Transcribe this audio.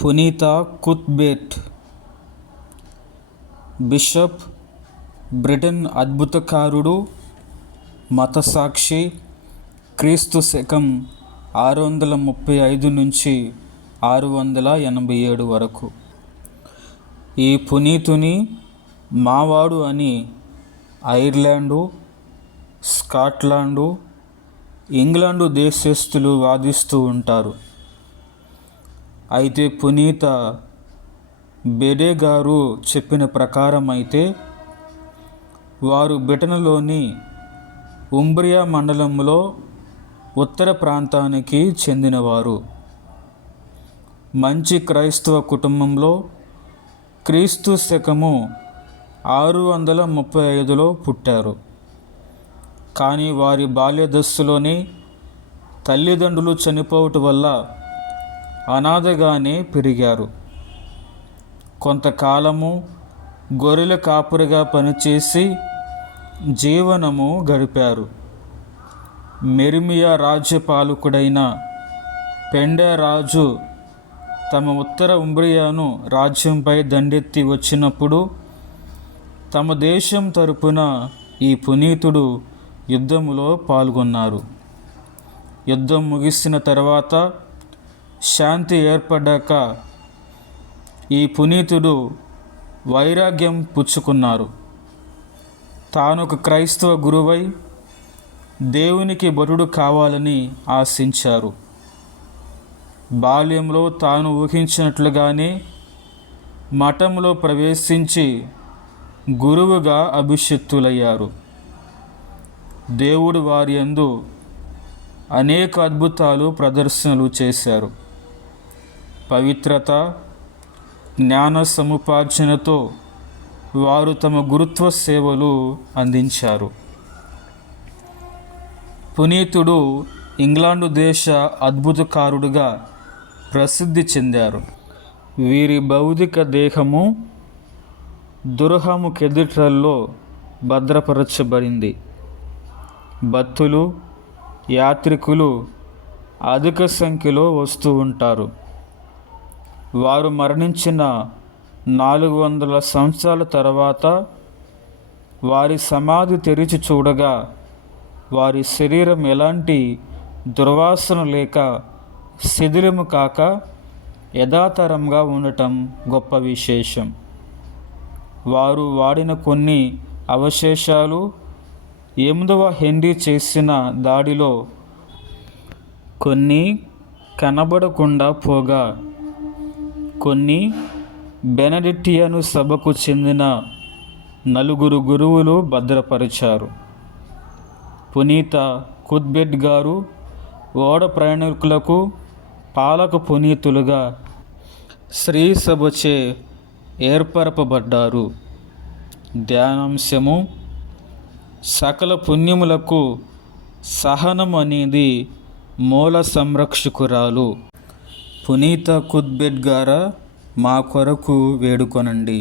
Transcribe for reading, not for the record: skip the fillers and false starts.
పునీత కుత్బెర్ట్ bishop, Britain అద్భుతకారుడు, మతసాక్షి, క్రీస్తు శకం 635 నుంచి 687 వరకు. ఈ పునీతుని మావాడు అని ఐర్లాండు, స్కాట్లాండు, ఇంగ్లాండు దేశస్థులు వాదిస్తూ ఉంటారు. అయితే పునీత బెడే గారు చెప్పిన ప్రకారం అయితే వారు బ్రిటన్లోని ఉంబ్రియా మండలంలో ఉత్తర ప్రాంతానికి చెందినవారు. మంచి క్రైస్తవ కుటుంబంలో క్రీస్తు శకము 635లో పుట్టారు. కానీ వారి బాల్యదశలోనే తల్లిదండ్రులు చనిపోవటం వల్ల అనాథగానే పెరిగారు. కొంతకాలము గొర్రెల కాపురిగా పనిచేసి జీవనము గడిపారు. మెర్మియా రాజ్యపాలకుడైన పెండే రాజు తమ ఉత్తర ఉంబ్రియాను రాజ్యంపై దండెత్తి వచ్చినప్పుడు తమ దేశం తరపున ఈ పునీతుడు యుద్ధములో పాల్గొన్నారు. యుద్ధం ముగిసిన తర్వాత శాంతి ఏర్పడ్డాక ఈ పునీతుడు వైరాగ్యం పుచ్చుకున్నారు. తాను ఒక క్రైస్తవ గురువై దేవునికి భటుడు కావాలని ఆశించారు. బాల్యంలో తాను ఊహించినట్లుగానే మఠంలో ప్రవేశించి గురువుగా అభిషిక్తులయ్యారు. దేవుడు వారి యందు అనేక అద్భుతాలు ప్రదర్శనలు చేశారు. పవిత్రత, జ్ఞాన సముపార్జనతో వారు తమ గురుత్వ సేవలు అందించారు. పునీతుడు ఇంగ్లాండు దేశ అద్భుతకారుడుగా ప్రసిద్ధి చెందారు. వీరి భౌతిక దేహము దుర్హము కెథీడ్రల్లో భద్రపరచబడింది. భక్తులు, యాత్రికులు అధిక సంఖ్యలో వస్తూ ఉంటారు. వారు మరణించిన 400 సంవత్సరాల తర్వాత వారి సమాధి తెరిచి చూడగా వారి శరీరం ఎలాంటి దుర్వాసన లేక శిథిలము కాక యథాతరంగా ఉండటం గొప్ప విశేషం. వారు వాడిన కొన్ని అవశేషాలు 8వ హెన్రీ చేసిన దాడిలో కొన్ని కనబడకుండా పోగా కొన్ని బెనడిక్టియను సభకు చెందిన 4 గురువులు భద్రపరిచారు. పునీత కుత్బెర్ట్ గారు ఓడ ప్రయాణికులకు పాలక పునీతులుగా శ్రీ సభచే ఏర్పరపబడ్డారు. ధ్యానాంశము: సకల పుణ్యములకు సహనం అనేది మూల సంరక్షకురాలు. పునీత కుత్బెర్ట్ గారా, మా కొరకు వేడుకొనండి.